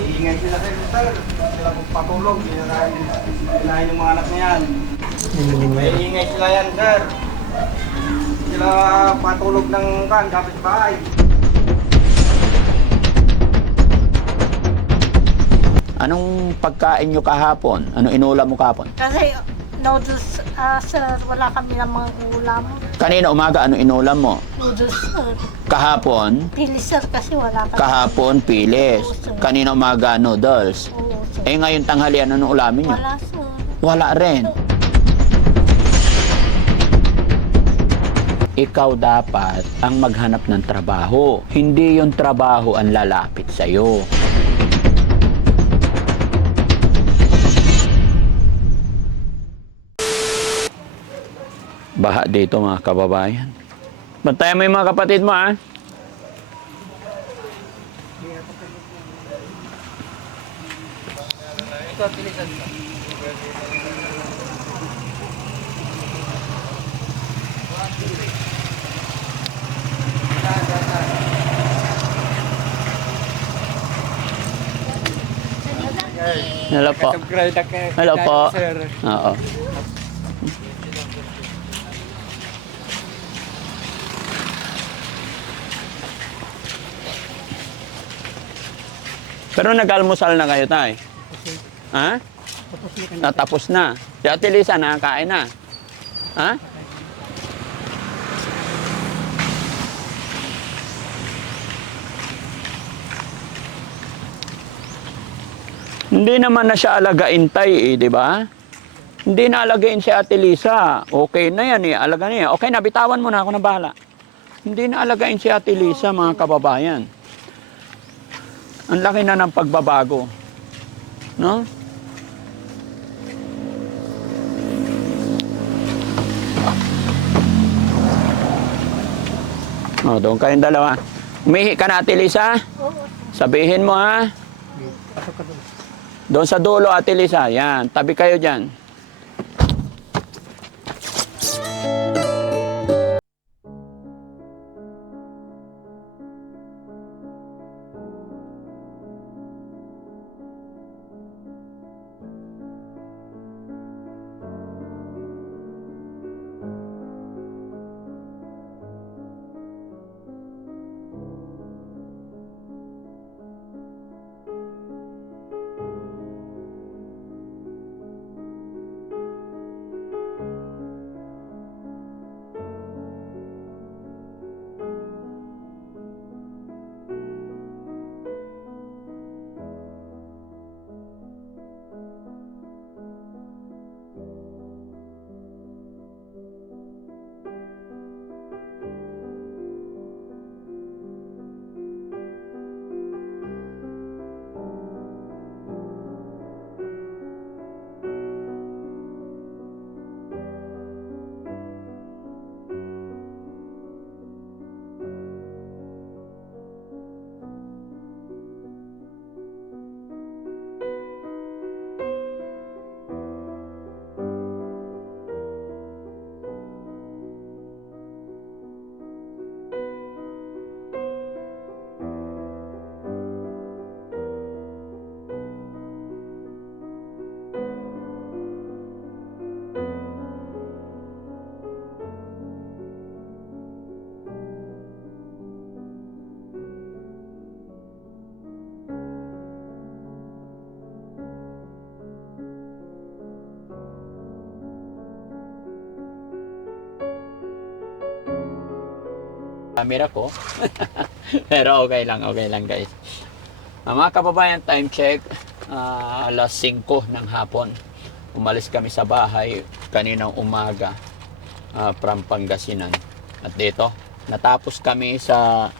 Iingay sila sir. Sila patulog. Kinain yung mga anak na yan. Iingay sila yan sir. Sila patulog ng kapitbahay. Anong pagkain nyo kahapon? Anong inulam mo kahapon? Kasi noodles, sir, wala kami ng mga ulam. Kanina umaga, anong inulam mo? Noodles, sir. Kahapon? Pili, sir, kasi wala kami. Kahapon, pilis. Oo, sir. Kanina umaga, noodles. Oo, sir. Eh ngayon tanghalian, anong ulamin nyo? Wala, sir. Wala rin. Ikaw dapat ang maghanap ng trabaho. Hindi yung trabaho ang lalapit sa'yo. Baha dito mga kababayan. Bantayan mo yung mga kapatid mo, ha? Hello po. Hello po. Oo. Pero nag-almusal na kayo, tay? Ha? Natapos na. Si Ate Lisa, nakakain na. Ha? Hindi naman na siya alagain, tay, di ba? Hindi na alagain si Ate Lisa. Okay na yan, alaga niya. Okay na, bitawan mo na, ako na bahala. Hindi na alagain si Ate Lisa, mga kababayan. Ang laki na ng pagbabago. No? Oh, doon kayong dalawa. Umihi ka na, Ate Lisa? Oo. Sabihin mo, ha? Doon sa dulo, Ate Lisa. Yan, tabi kayo dyan. Camera ko. Pero okay lang guys. Mga kababayan, time check. Alas 5 ng hapon. Umalis kami sa bahay kaninang umaga from Pangasinan. At dito, natapos kami sa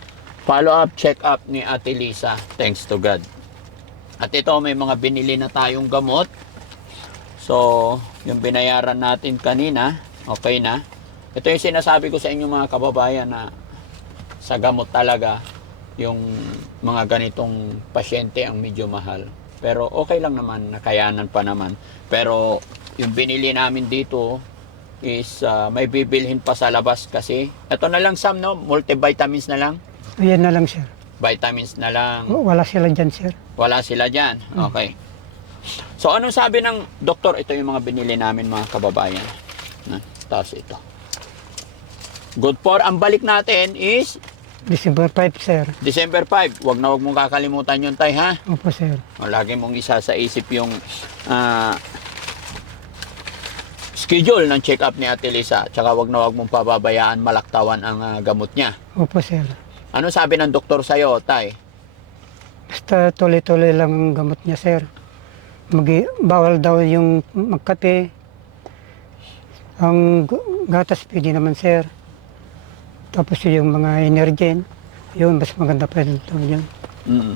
follow-up, check-up ni Ate Lisa. Thanks to God. At ito, may mga binili na tayong gamot. So, yung binayaran natin kanina, okay na. Ito yung sinasabi ko sa inyo mga kababayan na sa gamot talaga, yung mga ganitong pasyente ang medyo mahal. Pero okay lang naman, nakayanan pa naman. Pero yung binili namin dito is may bibilhin pa sa labas kasi. Ito na lang Sam, no? Multivitamins na lang. Ayan na lang, sir. Vitamins na lang. Wala sila dyan, sir. Wala sila dyan. Okay. So, anong sabi ng doktor? Ito yung mga binili namin, mga kababayan. Tapos ito. Good for. Ang balik natin is December 5, sir. December 5. Huwag na huwag mong kakalimutan yun, tay, ha? Opo, sir. Lagi mong isa sa isip yung schedule ng check-up ni Ate Lisa. Tsaka huwag na huwag mong pababayaan malaktawan ang gamot niya. Opo, sir. Ano sabi ng doktor sa'yo, tay? Basta tuloy-tuloy lang ang gamot niya, sir. Bawal daw yung magkape. Ang gatas pwede naman, sir. Tapos yung mga energen, yun, mas maganda pa rin yun.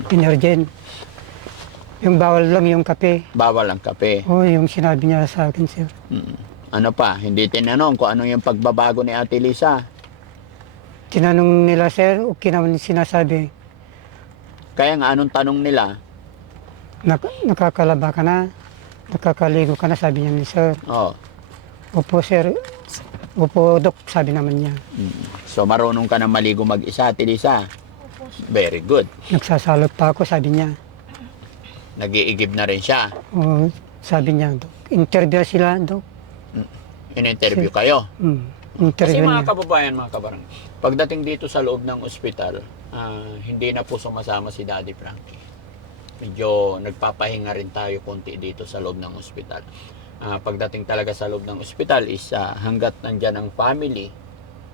Energen. Yung bawal lang yung kape. Bawal ang kape. O, yung sinabi niya sa akin, sir. Ano pa? Hindi tinanong kung ano yung pagbabago ni Ate Lisa. Tinanong nila, sir, okay naman sinasabi. Kaya nga, anong tanong nila? Nakakalaba ka na, nakakaligo ka na, sabi niya ni sir. Oh. Opo, sir. Opo, dok, sabi naman niya. So, marunong ka na maligo mag-isa, Ate Lisa? Very good. Nagsasalot pa ako, sabi niya. Nag-iigib na rin siya. O, sabi niya, dok, interview sila, dok. In-interview kayo. Kasi Interview mga niya. kababayan, mga kabarang, pagdating dito sa loob ng ospital, hindi na po sumasama si Daddy Frankie. Medyo nagpapahinga rin tayo konti dito sa loob ng ospital. Pagdating talaga sa loob ng ospital is hanggat nandyan ang family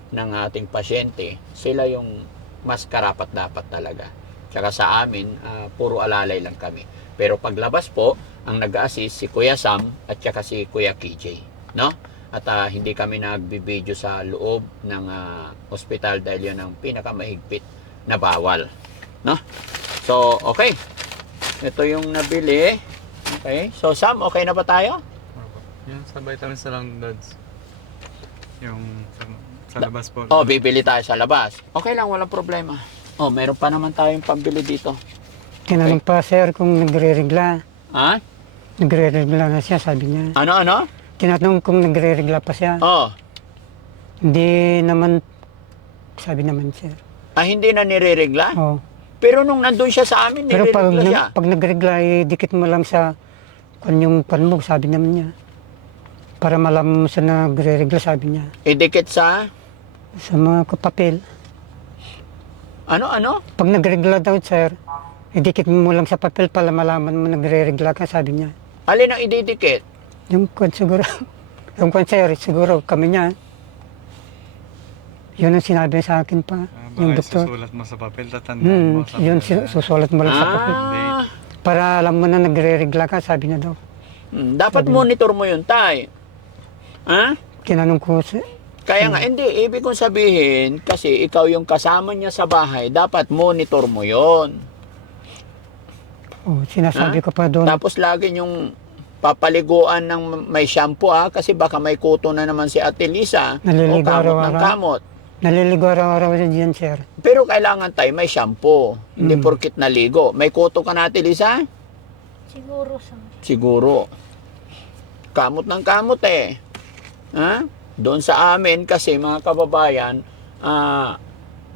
ng ating pasyente, sila yung mas karapat dapat talaga. Tsaka sa amin, puro alalay lang kami. Pero paglabas po, ang nag-assist si Kuya Sam at tsaka si Kuya KJ. No? At hindi kami nagbibideo sa loob ng ospital dahil yun ang pinakamahigpit na bawal. No? So, okay. Ito yung nabili. Okay. So, Sam, okay na ba tayo? Yan, sa vitamins na lang, Dads. Yung sa labas po. Oh, bibili tayo sa labas. Okay lang, walang problema. Oh, meron pa naman tayong pambili dito. Tinanong pa, sir, kung nagre-regla. Ha? Nagre-regla na siya, sabi niya. Ano? Tinatanong kung nagre-regla pa siya. Oh. Hindi naman, sabi naman, sir. Hindi na nire-regla? Oh. Pero nung nandun siya sa amin, Pero nire-regla siya. pag nagregla, dikit mo lang sa yung pan mo, sabi naman niya. Para malaman mo sa nagre-regla, sabi niya. Idikit sa? Sa mga papel. Ano? Pag nagregla daw, sir, idikit mo lang sa papel para malaman mo nagre-regla ka, sabi niya. Alin ang ididikit? Yung kwan siguro, yung kwan, sir, siguro kami niya. Yun ang sinabi sa akin pa, yung doktor. Susulat mo sa papel, tatandaan mo sa Yun, papel. susulat mo lang sa papel. Para alam mo na nagre-regla ka, sabi niya daw. Dapat monitor mo yun, tay. Ha? Tinanong ko, Kaya nga, hindi. Ibig kong sabihin, kasi ikaw yung kasama niya sa bahay, dapat monitor mo yon. Sinasabi ko pa doon. Tapos lagi yung papaliguan ng may shampoo, kasi baka may kuto na naman si Ate Lisa. Naliligo O kamot ng araw-araw. kamot. Naliligo araw-araw dyan, sir. Pero kailangan tayo may shampoo. Hindi porkit naligo. May kuto ka na, Ate Lisa? Siguro sa... Siguro. Kamot ng kamot eh. Ha? Doon sa amin kasi mga kababayan,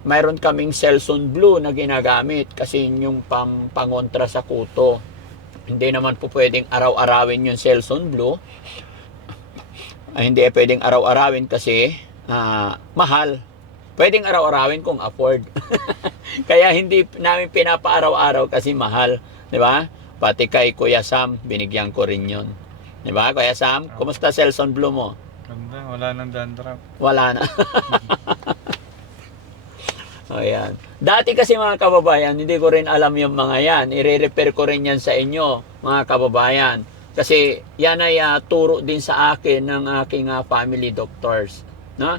mayroon kaming Selsun Blue na ginagamit kasi yung pangontra sa kuto. Hindi naman po pwedeng araw-arawin yung Selsun Blue. Hindi pwedeng araw-arawin kasi mahal. Pwedeng araw-arawin kung afford. Kaya hindi namin pinapa-araw-araw kasi mahal. Di ba? Pati kay Kuya Sam, binigyan ko rin yun. Di ba, Kuya Sam? Kumusta Selsun Blue mo? Ganda, wala nang dandruff. Wala na. Ayan. Dati kasi mga kababayan, hindi ko rin alam yung mga yan. I-repair ko rin yan sa inyo, mga kababayan. Kasi yan ay turo din sa akin ng aking family doctors. No?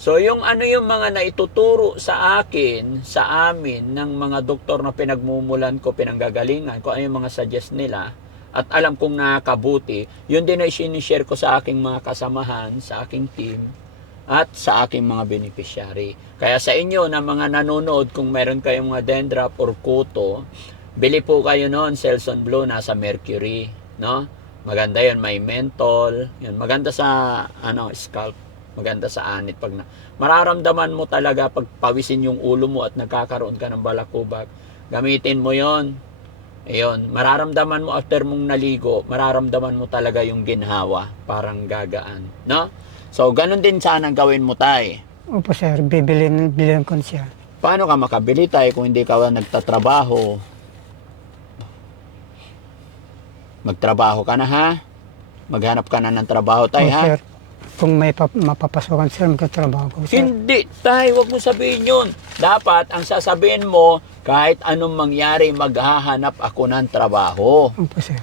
So yung yung mga naituturo sa akin, sa amin, ng mga doktor na pinagmumulan ko, pinanggagalingan ko, ano yung mga suggest nila, at alam kong nakakabuti, yun din ay sinishare ko sa aking mga kasamahan, sa aking team, at sa aking mga beneficiary. Kaya sa inyo na mga nanonood, kung meron kayong mga dandruff or kuto, bili po kayo noon, Selsun Blue, nasa Mercury. No? Maganda yun, may menthol, yun, maganda sa scalp, maganda sa anit. Mararamdaman mo talaga pag pawisin yung ulo mo at nagkakaroon ka ng balakubak, Gamitin mo yon. Ayun, mararamdaman mo after mong naligo, mararamdaman mo talaga yung ginhawa, parang gagaan, no? So, ganun din sana ang gawin mo, tay. Opo sir, bibilin ko siya. Paano ka makabili, tay, kung hindi ka nagtatrabaho? Magtrabaho ka na, ha? Maghanap ka na ng trabaho, tay, Opo, ha? sir, kung may mapapasokan sir, magkatrabaho ko sir. Hindi, tay, wag mo sabihin yun. Dapat, ang sasabihin mo, kahit anong mangyari, maghahanap ako ng trabaho. Opo sir.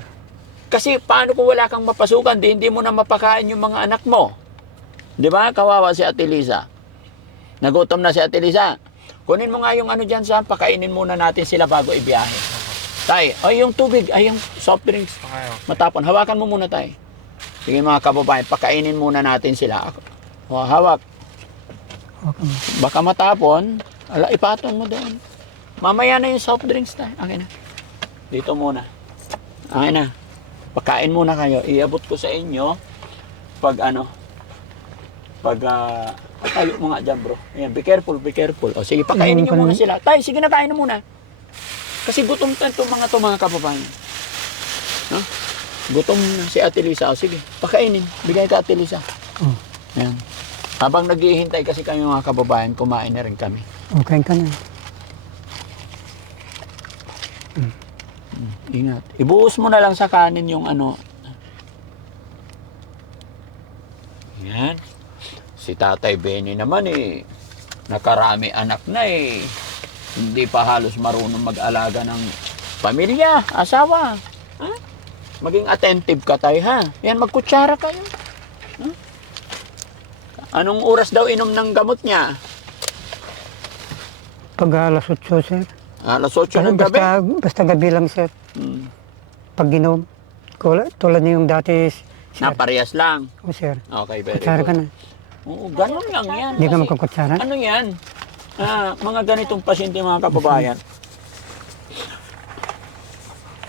Kasi paano kung wala kang mapasukan, hindi mo na mapakain yung mga anak mo? Di ba? Kawawa si Ate Lisa. Nagutom na si Ate Lisa. Kunin mo nga yung ano dyan sa, pakainin muna natin sila bago ibiyahe. Tay, ay yung tubig, ay yung soft drinks. Okay. Matapon, hawakan mo muna, tay. Sige mga kababayan, pakainin muna natin sila. O, hawak. Okay. Baka matapon, ipatong mo doon. Mamaya na yung soft drinks, tay. Okay na. Dito muna. Okay na. Pakain muna kayo. Iabot ko sa inyo pag tayo mo nga dyan, bro. Ayan, be careful, be careful. O sige, pakainin nyo muna sila. Tay, sige na, kain na muna. Kasi gutom na itong mga kababayan. No? Gutom na si Ate Lisa. O sige, pakainin. Bigay ka Ate Lisa. Oh. Ayan. Habang naghihintay kasi kami mga kababayan, kumain na rin kami. Okay ka na. Ingat. Ibuhos mo na lang sa kanin yung ano. Yan. Si Tatay Benny naman nakarami anak na Hindi pa halos marunong mag-alaga ng pamilya, asawa. Ha? Maging attentive ka, tay, ha? Yan, magkutsara kayo. Ha? Anong oras daw inom ng gamot niya? Pag alas 8 sir. Alas 8 ng gabi? Basta gabi lang sir. Hmm. Pag ginom. Tulad niyo yung dati sir. Naparehas lang. O sir. Okay, very Kutsara ka good. na. Oo, ganun lang yan. Hindi ka Kasi, magkukutsara. ano yan? Mga ganitong pasyente, mga kababayan.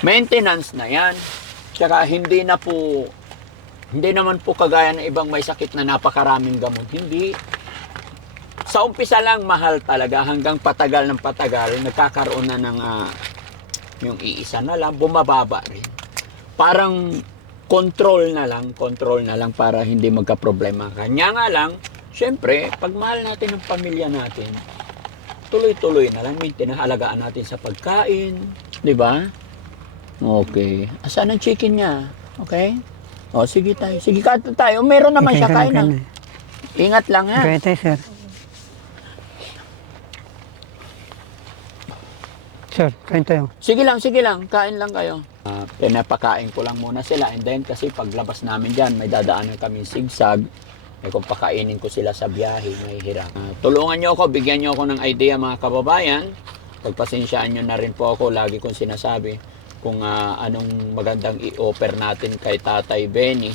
Maintenance na yan. Tsaka hindi naman po kagaya ng ibang may sakit na napakaraming gamot. Hindi. Sa umpisa lang, mahal talaga. Hanggang patagal ng patagal, nagkakaroon na ng yung iisa na lang, bumababa rin. Parang control na lang para hindi magka-problema. Kanya nga lang, syempre, pag mahal natin ang pamilya natin, tuloy-tuloy na lang, tinahalagaan natin sa pagkain, di ba? Okay. Asan ang chicken niya? Okay? O, sige tayo. Sige ka tayo. Meron naman siya, kain na. Ingat lang, ha? Okay tayo sir. Sir, kain tayo. Sige lang. Kain lang kayo. Pinapakain ko lang muna sila. And then, kasi paglabas namin dyan, may dadaanan kami sigsag. Kung pakainin ko sila sa biyahe, may hirap. Tulungan nyo ako, bigyan nyo ako ng idea, mga kababayan. Pagpasensyaan nyo na rin po ako, lagi kong sinasabi kung anong magandang i-offer natin kay Tatay Benny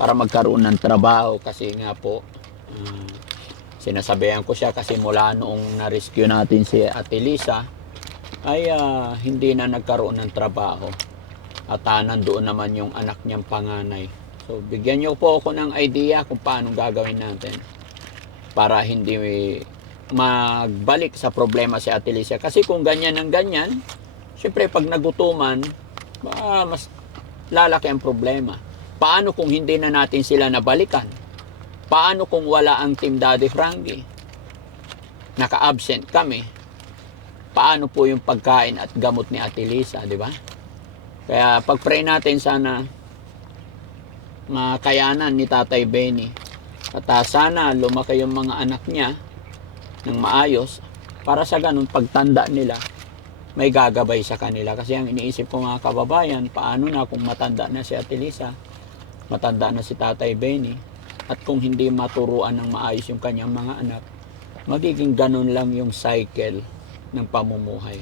para magkaroon ng trabaho. Kasi nga po, sinasabihan ko siya kasi mula noong na-rescue natin si Ate Lisa, ay hindi na nagkaroon ng trabaho. At nandoon naman yung anak niyang panganay. So, bigyan niyo po ako ng idea kung paano gagawin natin para hindi magbalik sa problema si Ate Lisa. Kasi kung ganyan ang ganyan, siyempre pag nagutuman, mas lalaki ang problema. Paano kung hindi na natin sila nabalikan? Paano kung wala ang Team Daddy Frankie? Naka-absent kami. Paano po yung pagkain at gamot ni Ate Lisa, di ba? Kaya pag-pray natin sana makayanan ni Tatay Benny. At sana lumaki yung mga anak niya ng maayos para sa ganun pagtanda nila may gagabay sa kanila. Kasi ang iniisip ko mga kababayan, paano na kung matanda na si Ate Lisa, matanda na si Tatay Benny, at kung hindi maturuan ng maayos yung kanyang mga anak, magiging ganun lang yung cycle ng pamumuhay.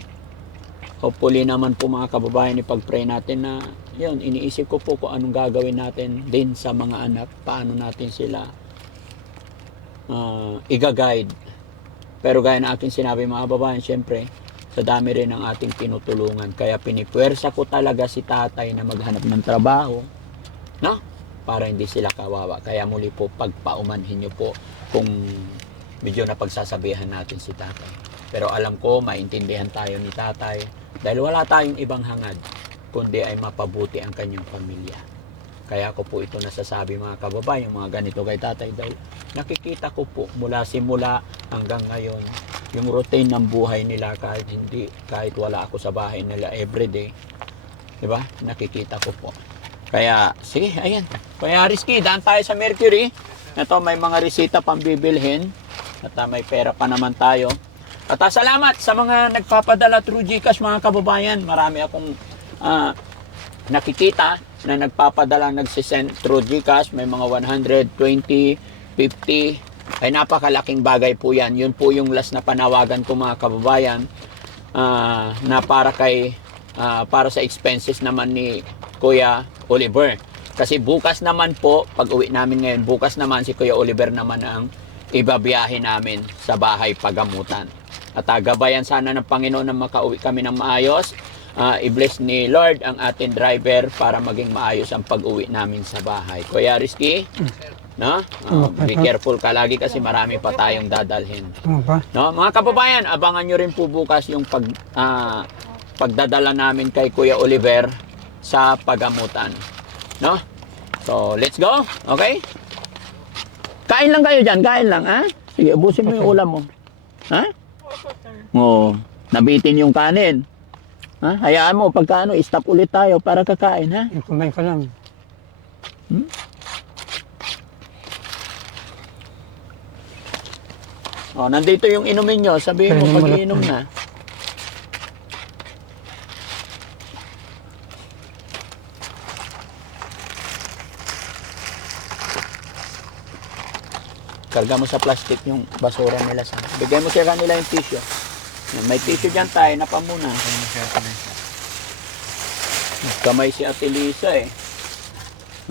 Hopefully naman po mga kababayan, ipag-pray natin na yun, iniisip ko po kung anong gagawin natin din sa mga anak, paano natin sila i-guide. Pero gaya na aking sinabi mga kababayan, syempre, sa dami rin ang ating pinutulungan. Kaya pinipwersa ko talaga si tatay na maghanap ng trabaho, no? Para hindi sila kawawa. Kaya muli po, pagpaumanhin nyo po kung medyo napagsasabihan natin si tatay. Pero alam ko, maintindihan tayo ni tatay. Dahil wala tayong ibang hangad, kundi ay mapabuti ang kanyang pamilya. Kaya ko po ito nasasabi mga kababayan, mga ganito kay tatay. Dahil nakikita ko po mula simula hanggang ngayon, yung routine ng buhay nila kahit wala ako sa bahay nila everyday. Diba? Nakikita ko po. Kaya, sige, ayan. Kaya Rizky, daan tayo sa Mercury. Ito, may mga resita pang bibilhin. At may pera pa naman tayo. At salamat sa mga nagpapadala through GCash mga kababayan. Marami akong nakikita na nagpapadala, nagsisend through GCash. May mga 120, 50. Ay napakalaking bagay po yan. Yun po yung last na panawagan ko mga kababayan na para sa expenses naman ni Kuya Oliver. Kasi bukas naman po, pag uwi namin ngayon, bukas naman si Kuya Oliver naman ang ibabiyahe namin sa bahay pagamutan. At gabayan sana ng Panginoon na makauwi kami ng maayos. I-bless ni Lord ang ating driver para maging maayos ang pag-uwi namin sa bahay. Kuya Rizky, no? Be careful ka lagi kasi marami pa tayong dadalhin. No? Mga kababayan, abangan nyo rin po bukas yung pagdadala namin kay Kuya Oliver sa pagamutan. No? So, let's go. Okay? Kain lang kayo dyan. Kain lang, ha? Sige, ubusin mo yung ulam mo. Ha? Oo. Nabitin yung kanin. Ha? Hayaan mo, pagka stop ulit tayo para kakain, ha? Kumain ka lang. Oh, nandito yung inumin nyo. Sabihin mo, Kainin mo pag-iinom na. Karga mo sa plastic yung basura nila sa. Bigay mo sa kanila yung tissue. Yan, may tissue dyan tayo na pamuna. Kamay si Ate Lisa eh.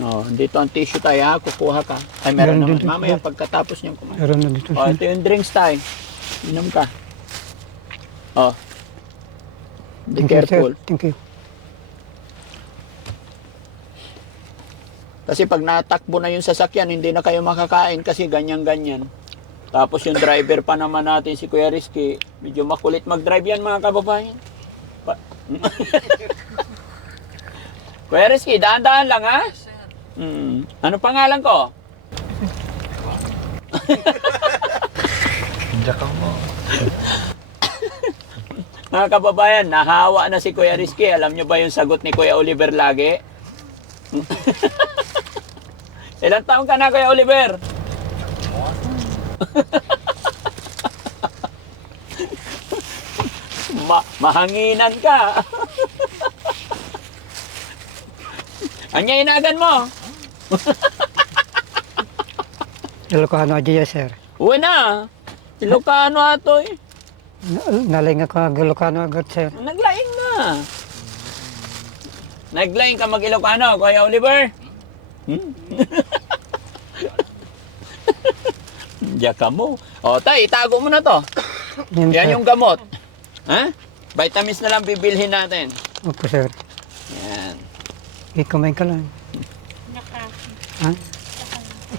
Oh, dito ang tissue tayo ha, kukuha ka. Ay meron naman. Meron dito, Mamaya sir. pagkatapos niyang kumain. Meron na dito Oh, siya. ito yung drinks tayo. Inom ka. Oh. Be Thank you, careful. sir. Thank you. Kasi pag natakbo na yung sasakyan, hindi na kayo makakain kasi ganyan-ganyan. Tapos yung driver pa naman natin, si Kuya Rizky, medyo makulit mag-drive yan mga kababayan. Kuya Rizky, daan-daan lang ha? Ano pangalan ko? Diyan mo. Mga kababayan, nahawa na si Kuya Rizky. Alam nyo ba yung sagot ni Kuya Oliver lagi? Ilang taon ka na, Kuya Oliver? Mahanginan ka. Anya inagan mo? Ilocano aja ya, sir. Uwi na. Ilocano ato eh. Naling ako Ilocano agad, sir. Naglaing na. Naglaing ka mag-Ilocano, Kuya Oliver? Diyan ka mo. O, tay, itago mo na to. Yan, Yan sir. yung gamot. Ha? Vitamins na lang bibilhin natin. Opo, sir. Yan. Kumain ka lang. Ha?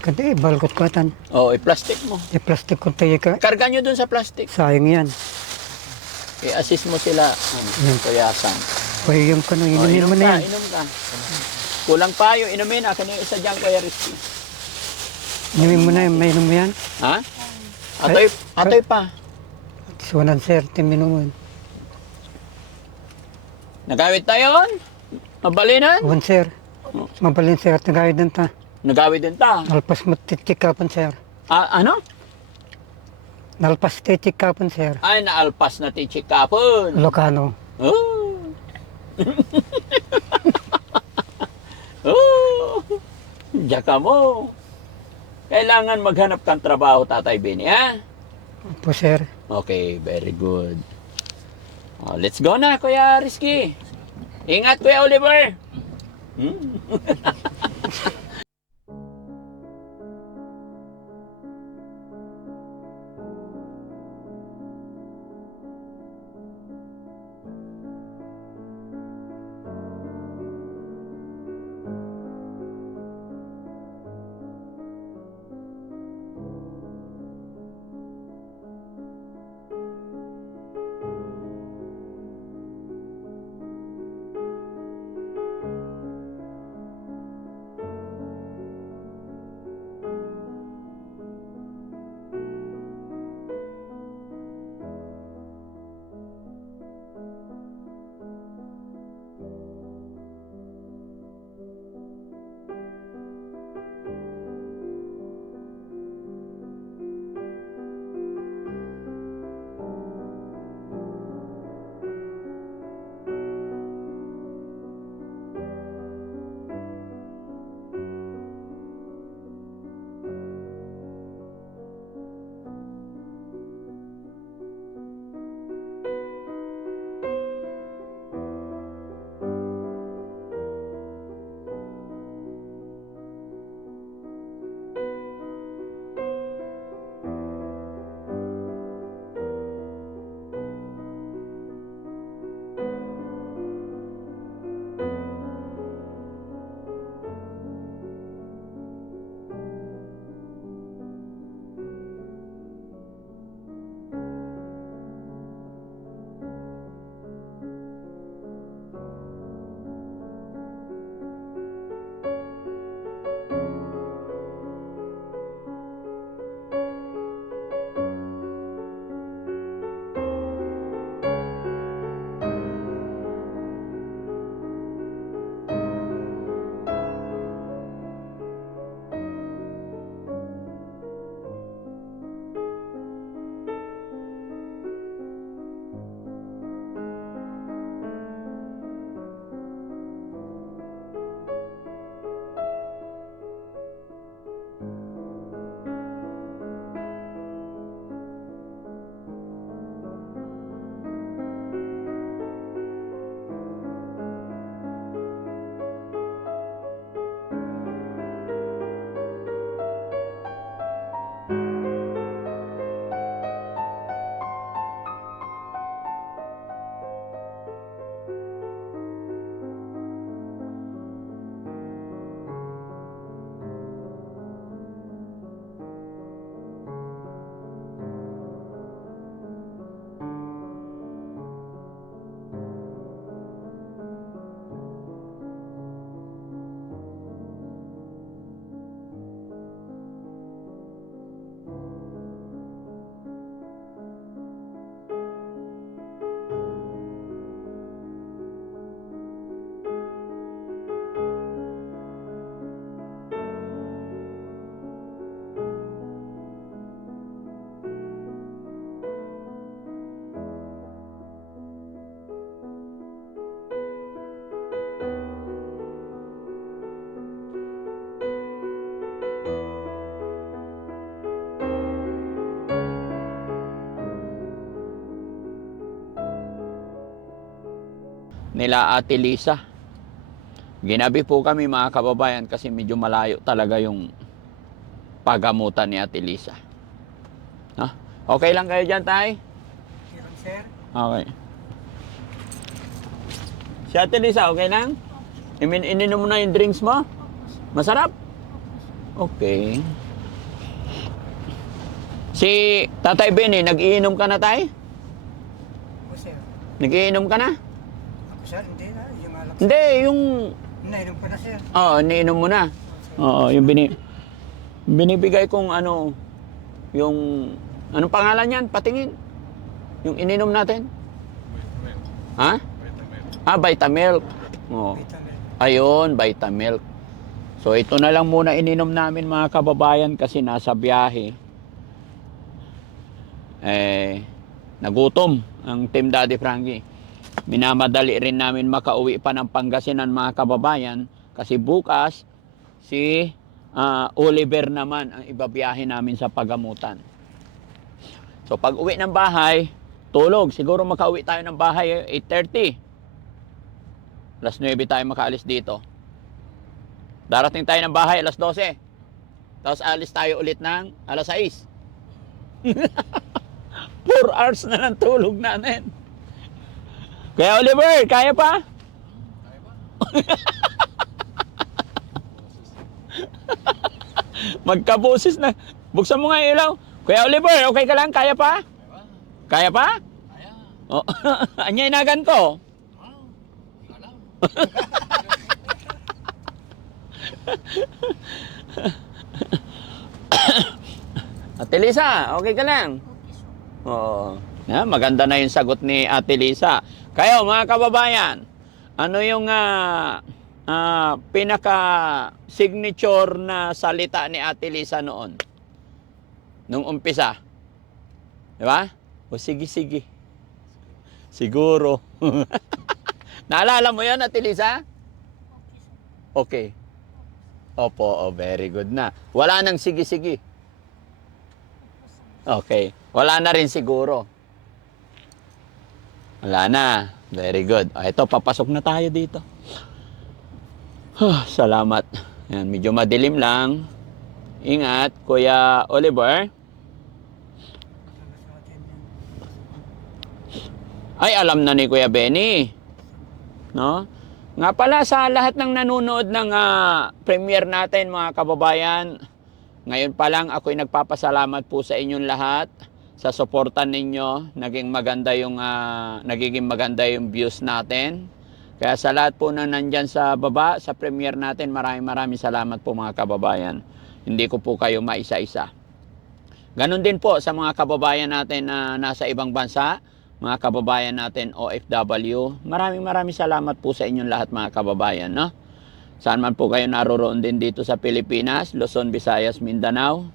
Kasi balkot ko atan. O, i-plastic mo. Plastic ko tayo ka. Karga nyo dun sa plastic. Sayang yan. I-assist mo sila. Kuya Sam. Kaya yung kano, O, inumin mo na yan. Inom ka. Kulang pa yung inumin. Akin yung isa dyan, Kuya Rizky. Inumin mo na yan, may inom mo yan. Ha? Atoy pa. Suwanan, sir, timinumin. Nagawid tayo? Mabalinan? Uwan, sir. Mabalin, sir, at nagawid din ta. Nagawid din ta. Nalpas mo titikapan, sir. Ano? Nalpas titikapan, sir. Ay, naalpas na tichik kapon. Ilocano. Oh. Oh. Diyan ka mo. Kailangan maghanap kang trabaho, Tatay Benny, ha? Opo, sir. Okay, very good. Oh, let's go na, Kuya Rizky. Ingat, Kuya Oliver. nila Ate Lisa. Ginabi po kami mga kababayan kasi medyo malayo talaga yung pagamutan ni Ate Lisa. Ha? Okay lang kayo dyan, tay? Sir? Okay. Si Ate Lisa, okay lang? Ininom mo na yung drinks mo? Masarap? Okay. Si Tatay Benny, nag-iinom ka na, tay? Ako, sir. Nag-iinom ka na? Ako, sir, hindi na. Yung alak. Hindi, yung... Nainom ko na, sir. Oo, iniinom mo na. Oo, yung binibigay kong ano, yung... Anong pangalan yan? Patingin. Yung ininom natin. Ha? Vitamilk. Oo. Vitamin. Ayun, Vitamilk. So ito na lang muna ininom namin mga kababayan kasi nasa biyahe. Nagutom ang Team Daddy Frankie. Minamadali rin namin makauwi pa ng Pangasinan mga kababayan kasi bukas si Oliver naman ang ibabiyahe namin sa pagamutan. So pag uwi ng bahay, tulog. Siguro makauwi tayo ng bahay 8:30. Alas 9 tayo makaalis dito. Darating tayo ng bahay alas 12. Tapos alis tayo ulit ng alas 6. 4 hours na ng tulog natin. Kaya Oliver, kaya pa? Kaya pa? Magkaboses na. Buksan mo nga yung ilaw. Kuya Oliver, okay ka lang? Kaya pa? Kaya pa? Kaya. Oh, anya inagan ko. Ate Lisa, okay ka lang? Oo. Maganda na yung sagot ni Ate Lisa. Kayo mga kababayan, ano yung pinaka-signature na salita ni Ate Lisa noon? Nung umpisa? Diba? O sige, sige. Siguro. Naalala mo yan, Ate Lisa? Okay. Opo, very good na. Wala nang sige-sige. Okay. Wala na rin siguro. Wala na. Very good. Ito, papasok na tayo dito. Salamat. Yan, medyo madilim lang. Ingat, Kuya Oliver. Ay, alam na ni Kuya Benny. No? Nga pala sa lahat ng nanonood ng premiere natin mga kababayan, ngayon pa lang ako'y nagpapasalamat po sa inyong lahat sa suporta ninyo. Nagiging maganda yung views natin. Kaya sa lahat po na nandyan sa baba, sa premiere natin, maraming salamat po mga kababayan. Hindi ko po kayo maisa-isa. Ganon din po sa mga kababayan natin na nasa ibang bansa, mga kababayan natin OFW. Maraming salamat po sa inyong lahat mga kababayan, no? Saan man po kayo naroroon din dito sa Pilipinas, Luzon, Visayas, Mindanao.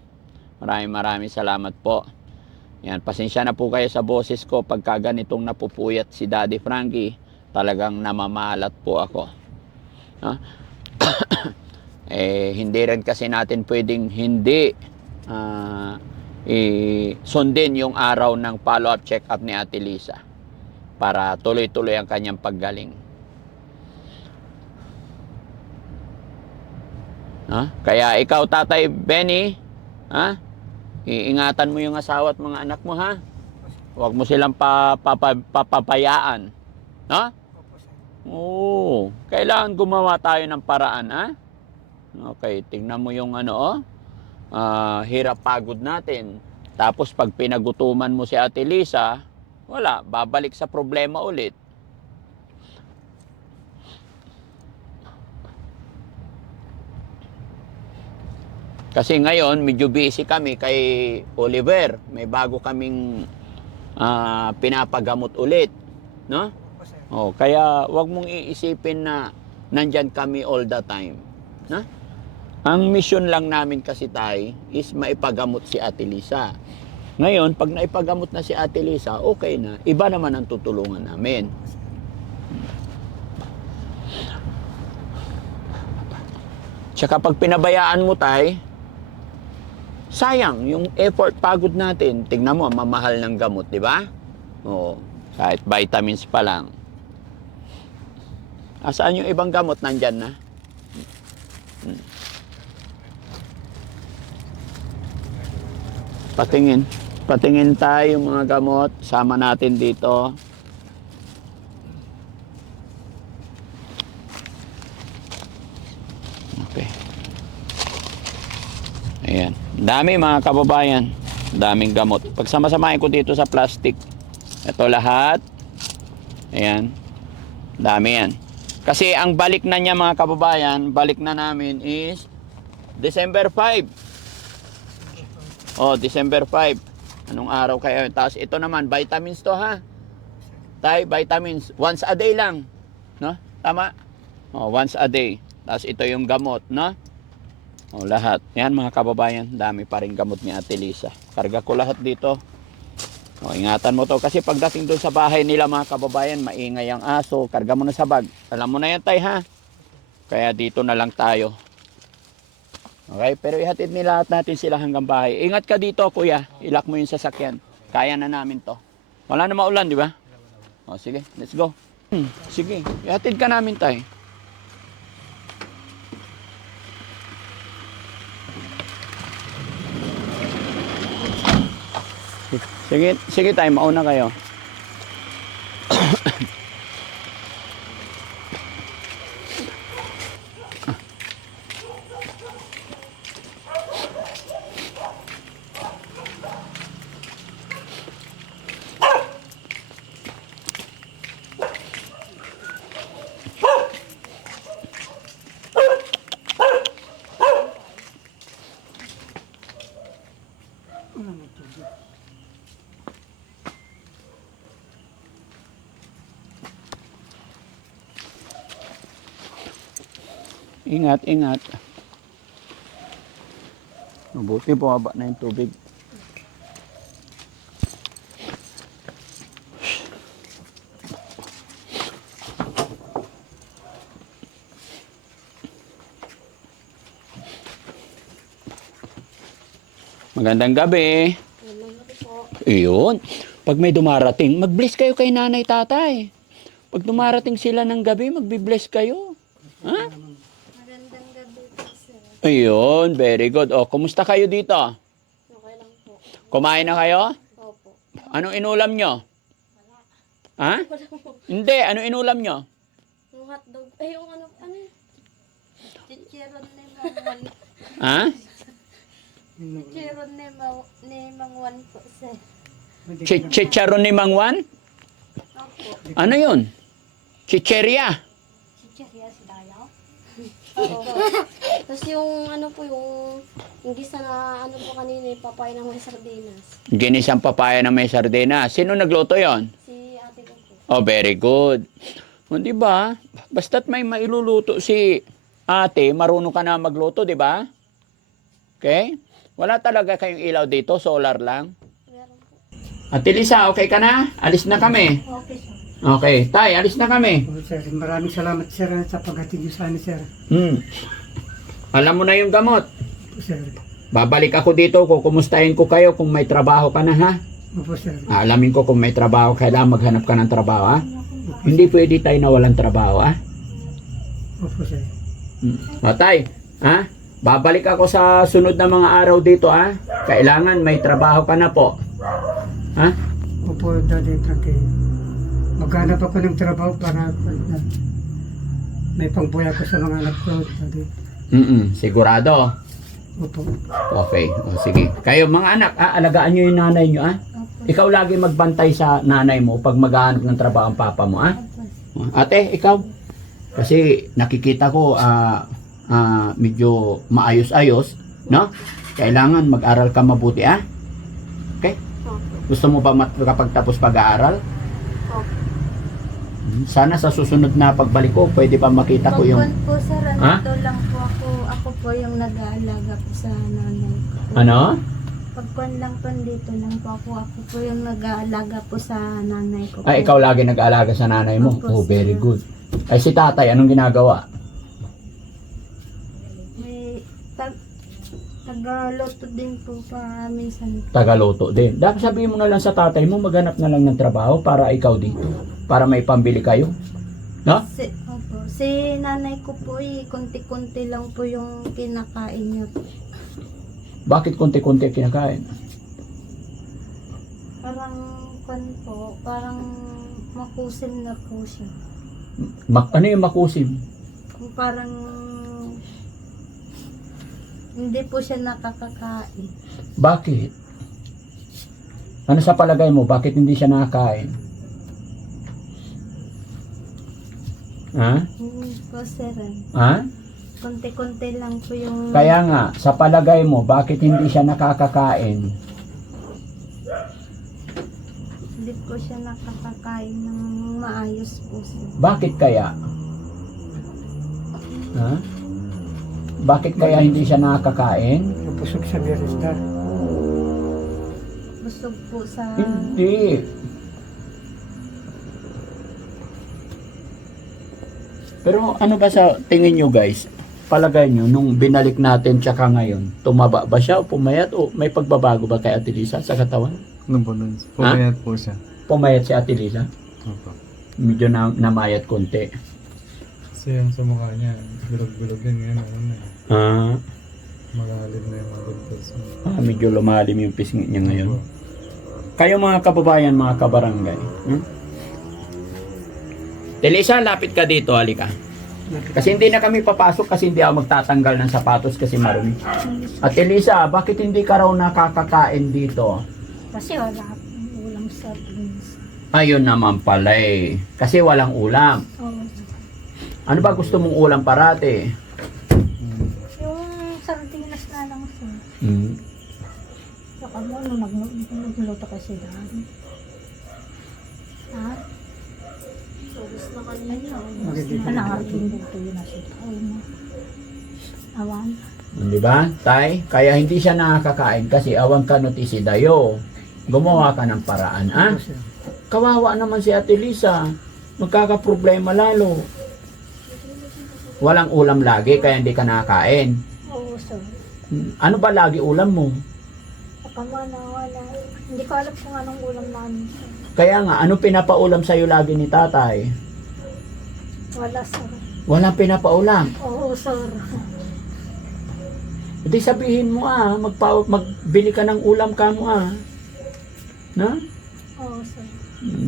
Maraming salamat po. Yan, pasensya na po kayo sa boses ko pagka ganitong napupuyat si Daddy Frankie. Talagang namamalat po ako. No? Hindi rin kasi natin pwedeng hindi sundin yung araw ng follow-up check-up ni Ate Lisa para tuloy-tuloy ang kanyang paggaling. Kaya ikaw, Tatay Benny, iingatan mo yung asawa at mga anak mo, ha? Huwag mo silang papabayaan. No? Oo, kailangan gumawa tayo ng paraan, ha? Okay, tingnan mo yung hirap pagod natin. Tapos pag pinagutuman mo si Ate Lisa, wala, babalik sa problema ulit. Kasi ngayon, medyo busy kami kay Oliver. May bago kaming pinapagamot ulit. No? Kaya wag mong iisipin na nandyan kami all the time. No? Ang mission lang namin kasi tayo is maipagamot si Ate Lisa. Ngayon, pag naipagamot na si Ate Lisa, okay na. Iba naman ang tutulungan namin. Tsaka pag pinabayaan mo tayo, sayang yung effort, pagod natin. Tignan mo, mamahal ng gamot, di ba? Oo, kahit vitamins pa lang. Asaan yung ibang gamot? Nandyan na. Patingin tayo mga gamot. Sama natin dito. Okay. Ayan. Dami mga kababayan. Daming gamot. Pag sama-samahin ko dito sa plastic. Ito lahat. Ayan. Dami yan. Kasi ang balik na niya mga kababayan, balik na namin is December 5. Oh, December 5. Anong araw kaya? Tapos ito naman, vitamins to ha. Tay, vitamins. Once a day lang. No? Tama? Oh, once a day. Tapos ito yung gamot, no? Oh, lahat. Yan mga kababayan, dami pa rin gamot ni Ate Lisa. Karga ko lahat dito. Oh, ingatan mo to kasi pagdating doon sa bahay nila mga kababayan, maingay ang aso. Karga mo na sa bag. Alam mo na yan, Tay, ha? Kaya dito na lang tayo. Okay, pero ihatid nila natin sila hanggang bahay. Ingat ka dito, kuya. Ilak mo yung sasakyan. Kaya na namin to. Wala na maulan, di ba? O, sige, let's go. Sige, ihatid ka namin, Tay. Sige Tay, mauna kayo. Ingat, ingat. Mabuti bumaba na yung tubig. Magandang gabi. Iyon. Pag may dumarating, mag-bless kayo kay nanay tatay. Pag dumarating sila ng gabi, magbi-bless kayo. Ha? Magandang gabi po, sir. Ayun, very good. O, kumusta kayo dito? Okay lang po. Kumain na kayo? Opo. Anong inulam nyo? Ha? Hindi, anong inulam nyo? Yung hotdog, ay yung ano, chichiron ni Mang Ha? Chichiron ni Mang Juan po, sir. Chicharon ni Mang Juan? Opo. Ano yun? Chicheria. Chicheria si Dayaw? Oo. Tapos yung ano po, yung gisa na ano po kanina, papaya ng may sardinas. Ginisang papaya na may sardinas. Sino nagluto yon? Si ate ko po. Oh, very good. O, di ba? Basta't may mailuluto si ate, marunong ka na magluto, di ba? Okay? Wala talaga kayong ilaw dito, solar lang. Meron po. Ate Lisa, okay ka na? Alis na kami. Okay, sir. Okay, Tay, alis na kami. Oh, sir, maraming salamat sir sa paghatid niyo sa amin sir. Alam mo na yung gamot. Opo, sir. Babalik ako dito, kukumustahin ko kayo kung may trabaho ka na, ha? Opo, sir. Alamin ko kung may trabaho, kailangan maghanap ka ng trabaho, ha? Hindi pwede tayo na walang trabaho, ha? Opo, sir. O, Tay, ha? Babalik ako sa sunod na mga araw dito, ha? Kailangan may trabaho ka na po. Ha? Opo, Daddy Frankie. Maghanap ako ng trabaho para may pangbuhay ako sa mga anak ko, Daddy. Sigurado. Opo. Okay, o sige. Kayo mga anak, alagaan nyo yung nanay nyo, ha? Ikaw lagi magbantay sa nanay mo pag maghahanap ng trabaho ang papa mo, ha? Ate, ikaw? Kasi nakikita ko medyo maayos-ayos, no? Kailangan mag-aral ka mabuti, ha? Okay? Gusto mo ba makapagtapos pag-aaral? Sana sa susunod na pagbalik ko, pwede pa makita ko yung... Pagkuhan po, sir, Ha? ito lang po ako. Ako po yung nag-aalaga po sa nanay ko. Ano? Pagkuhan lang po, dito lang po ako. Ako po yung nag-aalaga po sa nanay ko. Ay, ikaw lagi nag-aalaga sa nanay mo? Opo, Oh, very sir. good. Ay, si tatay, anong ginagawa? May tagaluto din po pa minsan. Tagaluto din. Dapat sabihin mo na lang sa tatay mo, maghanap na lang ng trabaho para ikaw dito. Para may pambili kayo. No? Opo, Si nanay ko po konti-konti lang po yung kinakain niya po. Bakit konti-konti kinakain? Parang parang makusim na po siya. Ano yung makusim? Parang hindi po siya nakakakain. Bakit? Ano sa palagay mo? Bakit hindi siya nakakain? Ha? Hindi po sir. Ha? Konti-konti lang po yung... Kaya nga, sa palagay mo, bakit hindi siya nakakakain? Hindi po siya nakakakain ng maayos po sir. Bakit kaya? Ha? Bakit kaya hindi siya nakakakain? Napusog sa birisda. Busog po sa... Hindi. Pero ano ba sa tingin nyo guys? Palagay nyo, nung binalik natin tsaka ngayon, tumaba ba siya o pumayat o may pagbabago ba kay Ate Lisa sa katawan? Ano po, Lods? Pumayat po siya. Pumayat si Ate Lisa? Opo. Medyo namayat konti. Kasi yung sa mukha niya, bilog-bilog din ngayon. Ano eh. Ah, Malalim na yung mga dimples mo. medyo lumalim yung pisngi niya ngayon. Opo. Kayo mga kababayan, mga kabarangay. Telisa, lapit ka dito, halika. Kasi hindi na kami papasok kasi hindi ako magtatanggal ng sapatos kasi marumi. At Elisa, bakit hindi ka raw nakakakain dito? Kasi wala akong ulam sa beans. Ayun naman pala eh. Kasi walang ulam. Oh. Ano ba gusto mong ulam parate? Yung sardinas na lang sir. Saka mo, nung nagluto kasi daan. Ha? Ubus na kanina. Nangarapin dito yun na siya. Awan. Di ba? Tay, kaya hindi siya nakakakain kasi awang kanuti si Dayo. Gumawa ka ng paraan, ah? Kawawa naman si Ate Lisa. Magkakaproblema lalo. Walang ulam lagi kaya hindi ka nakakain. Oo sir. Ano ba lagi ulam mo? Saka mo na wala. Hindi ko alam kung anong ulam namin sir. Kaya nga, ano pinapaulam sa'yo lagi ni tatay? Wala sir. Walang pinapaulam. Oo sir. Hindi sabihin mo magbili ka ng ulam ka mo Na? Oo sir.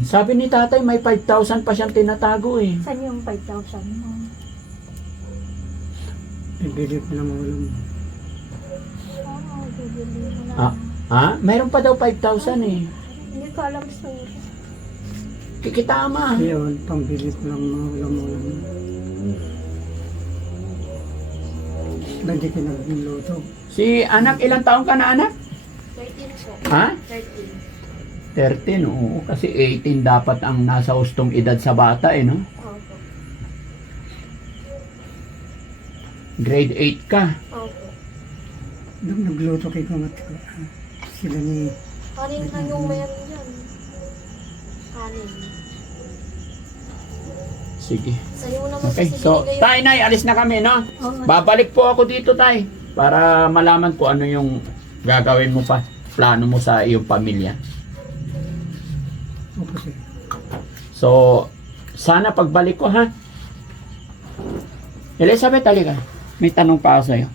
Sabi ni tatay may 5,000 pa siyang tinatago eh. Saan yung 5,000 mo? Ibili ko lang ulam. Oo, bibili mo na. Ah. Ha? Mayroon pa daw 5,000 eh. Hindi ko alam sir. Kikitama. Yun, pambili ko lang mga ulam-ulam. Hindi ka nagluto. Si anak, ilang taong ka na anak? 13 po. Ha? 13, 13. oo. Kasi 18 dapat ang nasa hustong edad sa bata eh, no? Opo. Grade 8 ka. Opo. Nung nagluto kay kamat ko, sila ni... Kanin lang yung meron dyan. Kanin. Sige. Sa'yo mo naman Okay, kasi so, binigay tay, nay, alis na kami, no? Oo. Babalik po ako dito, tay. Para malaman ko ano yung gagawin mo pa. Plano mo sa iyong pamilya. Opo sir. So, sana pagbalik ko, ha? Elizabeth, halika. May tanong pa ako sa'yo.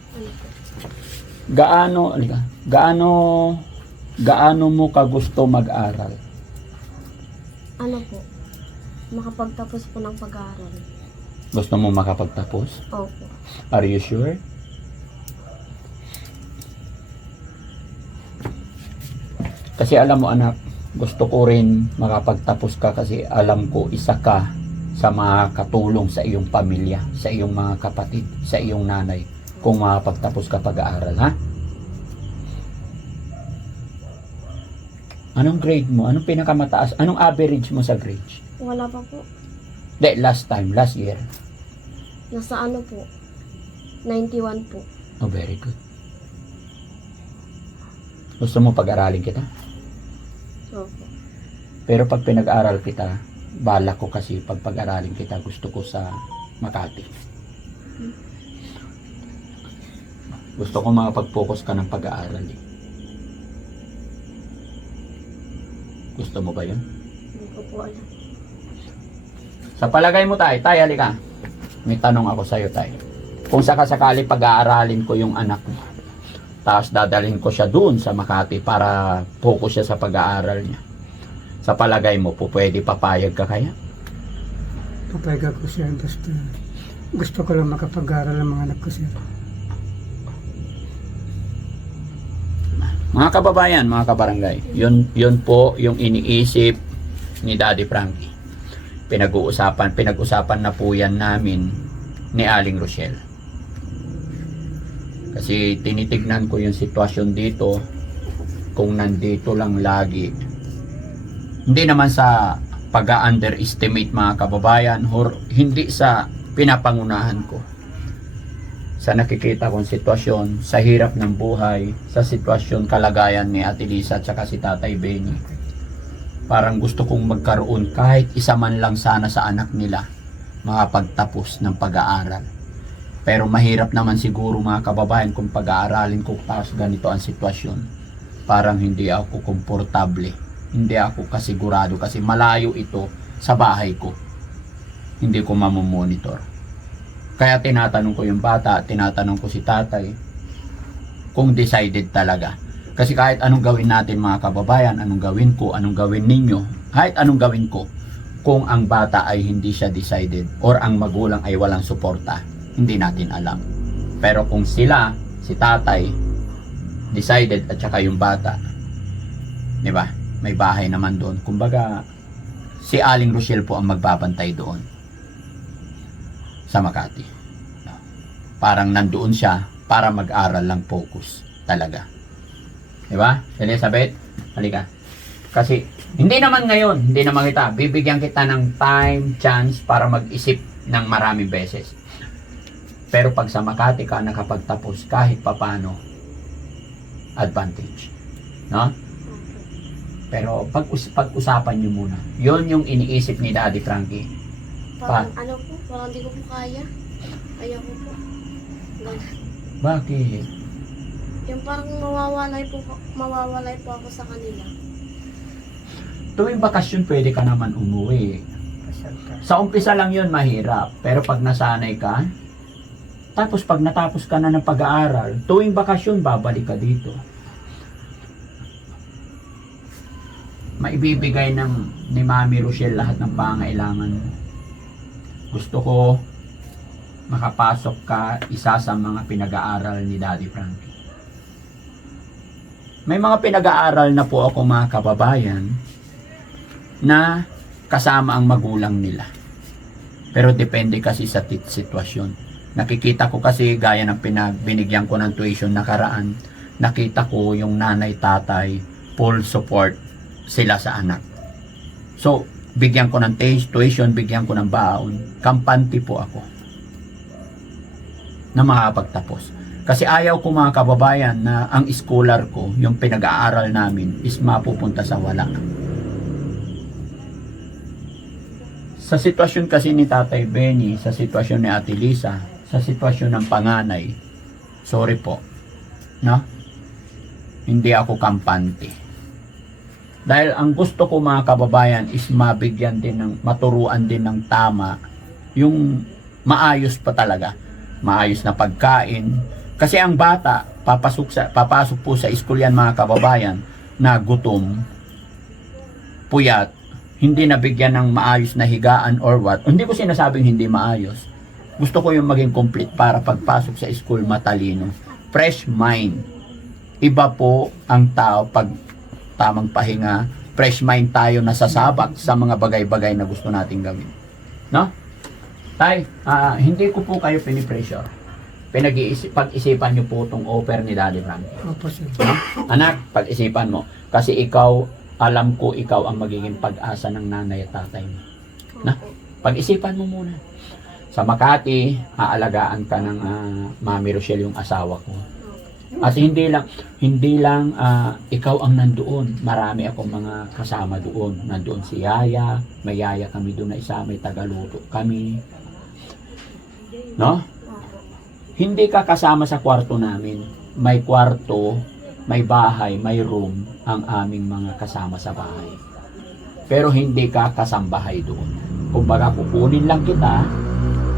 Gaano mo ka gusto mag-aral? Ano po? Makapagtapos po ng pag-aaral. Gusto mo makapagtapos? Opo. Are you sure? Kasi alam mo anak, gusto ko rin makapagtapos ka kasi alam ko isa ka sa mga katulong sa iyong pamilya, sa iyong mga kapatid, sa iyong nanay kung makapagtapos ka pag-aaral, ha? Anong grade mo? Anong pinakamataas? Anong average mo sa grades? Wala pa po. De, last year. Nasa ano po? 91 po. Oh, very good. Gusto mo pag-aralin kita? Opo. Pero pag pinag-aral kita, balak ko kasi pag-aralin kita, gusto ko sa Makati. Gusto ko makapag-focus ka ng pag-aaral. Gusto mo ba yun? Hindi ko po alam. Sa palagay mo tayo, halika. may tanong ako sa'yo, tay. Kung sakasakali pag-aaralin ko yung anak mo, tapos dadalhin ko siya doon sa Makati para focus siya sa pag-aaral niya. Sa palagay mo, pwede papayag ka kaya? Papayag ako sir, basta gusto ko lang makapag-aral ng mga anak ko sir. Mga kababayan, mga kabarangay, yun po yung iniisip ni Daddy Frankie. Pinag-usapan na po yan namin ni Aling Rochelle. Kasi tinitignan ko yung sitwasyon dito, kung nandito lang lagi. Hindi naman sa pag-underestimate mga kababayan, or hindi sa pinapangunahan ko. Sa nakikita kong sitwasyon, sa hirap ng buhay, sa sitwasyon kalagayan ni Ate Lisa at saka si Tatay Benny. Parang gusto kong magkaroon kahit isa man lang sana sa anak nila makapagtapos ng pag-aaral. Pero mahirap naman siguro mga kababayan kung pag-aaralin ko tapos ganito ang sitwasyon. Parang hindi ako komportable. Hindi ako kasigurado kasi malayo ito sa bahay ko. Hindi ko mamomonitor. Kaya tinatanong ko yung bata, tinatanong ko si tatay kung decided talaga. Kasi kahit anong gawin natin mga kababayan, anong gawin ko, anong gawin ninyo, kahit anong gawin ko, kung ang bata ay hindi siya decided or ang magulang ay walang suporta, hindi natin alam. Pero kung sila, si tatay, decided at saka yung bata, di ba? May bahay naman doon. Kumbaga, si Aling Rochelle po ang magbabantay doon sa Makati. Parang nandoon siya para mag-aral lang, focus talaga. Di ba? Elizabeth, halika. Kasi hindi naman ngayon, hindi naman kita, bibigyan kita ng time, chance para mag-isip ng maraming beses. Pero pag sa Makati ka nakapagtapos, kahit papano, advantage. No? Pero pag-usapan nyo muna. Yun yung iniisip ni Daddy Frankie. Parang ano po, parang hindi ko po kaya. Ayaw ko po. Ganun. Bakit? Yung parang mawawalay po ako sa kanila. Tuwing bakasyon pwede ka naman umuwi. Sa umpisa lang yun mahirap. Pero pag nasanay ka, tapos pag natapos ka na ng pag-aaral, tuwing bakasyon babalik ka dito. Maibibigay ni Mami Rochelle lahat ng pangailangan mo. Gusto ko makapasok ka isa sa mga pinag-aaral ni Daddy Frankie. May mga pinag-aaral na po ako mga kababayan na kasama ang magulang nila. Pero depende kasi sa sitwasyon. Nakikita ko kasi gaya ng binigyan ko ng tuition nakaraan, nakita ko yung nanay tatay full support sila sa anak. So, bigyan ko ng tuition, bigyan ko ng baon, kampante po ako na makapagtapos. Kasi ayaw ko mga kababayan na ang scholar ko, yung pinag-aaral namin, is mapupunta sa wala. Sa sitwasyon kasi ni Tatay Benny, sa sitwasyon ni Ate Lisa, sa sitwasyon ng panganay, sorry po, no? Hindi ako kampante. Dahil ang gusto ko mga kababayan is mabigyan din ng, maturuan din ng tama, yung maayos pa talaga, maayos na pagkain. Kasi ang bata, papasok po sa school yan mga kababayan, na gutom, puyat, hindi nabigyan ng maayos na higaan or what. Hindi ko sinasabing hindi maayos. Gusto ko yung maging complete para pagpasok sa school matalino. Fresh mind. Iba po ang tao pag tamang pahinga, fresh mind tayo nasasabak sa mga bagay-bagay na gusto nating gawin. No? Tay, hindi ko po kayo pinipressure. Pag-isipan nyo po itong offer ni Daddy Frankie. Opo sir. No? Anak, pag-isipan mo. Kasi ikaw, alam ko ikaw ang magiging pag-asa ng nanay at tatay mo. Na? Pag-isipan mo muna. Sa Makati, aalagaan ka ng Mami Rochelle, yung asawa ko. At hindi lang ikaw ang nandoon. Marami akong mga kasama doon. Nandoon si Yaya, may Yaya kami doon na isa, may tagaluto kami. No? Hindi ka kasama sa kwarto namin. May kwarto, may bahay, may room ang aming mga kasama sa bahay. Pero hindi ka kasambahay doon. Kumbaga kukunin lang kita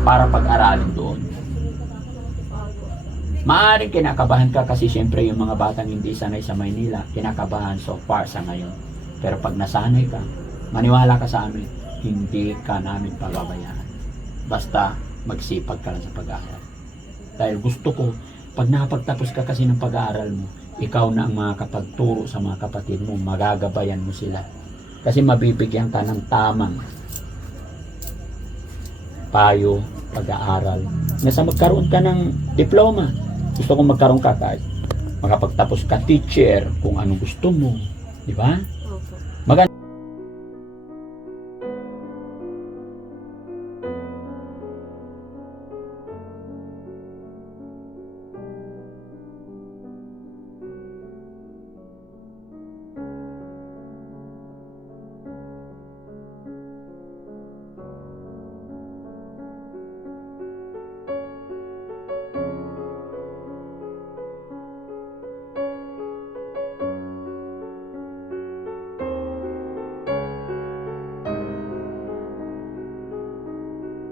para pag-aralin doon. Maaaring kinakabahan ka kasi siyempre yung mga batang hindi sanay sa Maynila, kinakabahan so far sa ngayon. Pero pag nasanay ka, maniwala ka sa amin, hindi ka namin pababayaan. Basta magsipag ka lang sa pag-aaral. Dahil gusto ko, pag nakapagtapos ka kasi ng pag-aaral mo, ikaw na ang makakapagturo sa mga kapatid mo, magagabayan mo sila. Kasi mabibigyan ka ng tamang payo, pag-aaral. Nasa magkaroon ka ng diploma. Gusto kong magkaroon ka kahit makapagtapos ka teacher kung anong gusto mo. Di ba? Opo. Maganda.